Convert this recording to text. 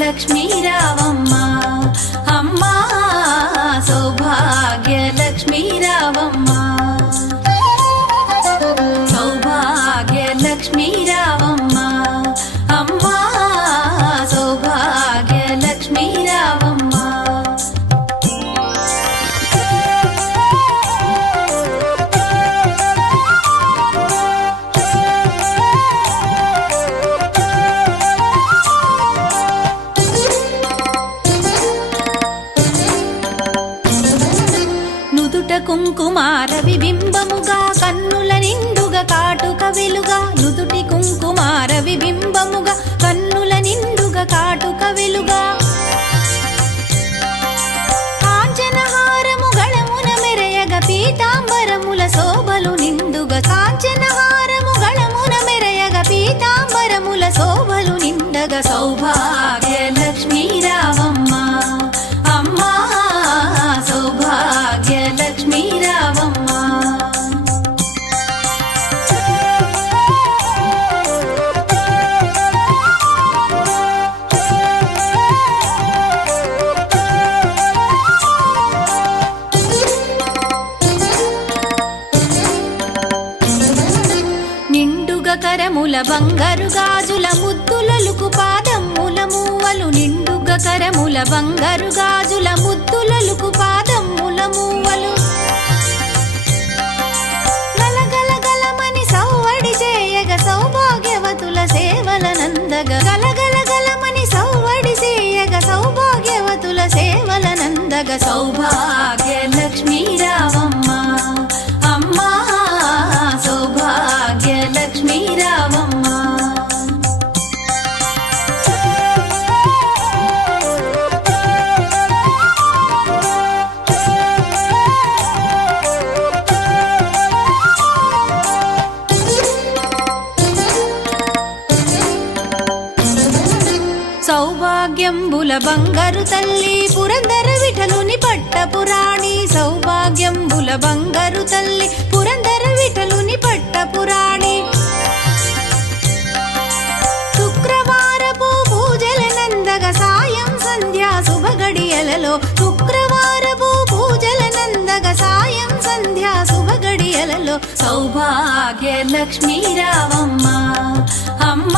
లక్ష్మీ రావమ్మ అమ్మ సౌభాగ్య లక్ష్మీ రావమ్మ సౌభాగ్య లక్ష్మీ రావమ్మ అమ్మ సౌభాగ్య లక్ష్మీ రావమ్మ కుంకుమార విబింబముగా కన్నుల నిండుగా కాటుక వెలుగా నుదుటి కుంకుమార విబింబముగా కన్నుల నిండుగా కాటుక వెలుగా కాంచనహారము గళమున మెరయగ పీతాంబరముల శోభలు నిండుగా కాంచనహారము గళమున మెరయగ పీతాంబరముల శోభలు నిండగా సౌభాగ్య లక్ష్మీ రావమ్మ అమ్మ సౌభాగ్య లక్ష్మీ రావమ్మ నిండుగా కరముల బంగారు గాజుల ముద్దులలుకు పాదమ్ముల మూవలు నిండుగా కరముల బంగారు గాజుల ముద్దులలుకు పాదమ్ముల మూవలు గలగలగలమని సౌవడి చేయగ సౌభాగ్యవతుల సేవల నందగ గలగలగలమని సౌవడి చేయగ సౌభాగ్యవతుల సేవల నందగ సౌభాగ్య లక్ష్మీ రావమ్మ అమ్మ సౌభాగ్య లక్ష్మీ రావమ్మ సౌభాగ్యంబుల బంగారు తల్లి పురందర విఠలుని పట్టపురాణి సౌభాగ్యంబుల బంగారు తల్లి పురందర విఠలుని పట్టపురాణి శుక్రవారపు పూజల నందగ సాయం సంధ్యా శుభగడియలలో శుక్రవారపు పూజల నందగ సాయం సంధ్యా శుభగడియలలో సౌభాగ్య లక్ష్మీ రావమ్మ అమ్మ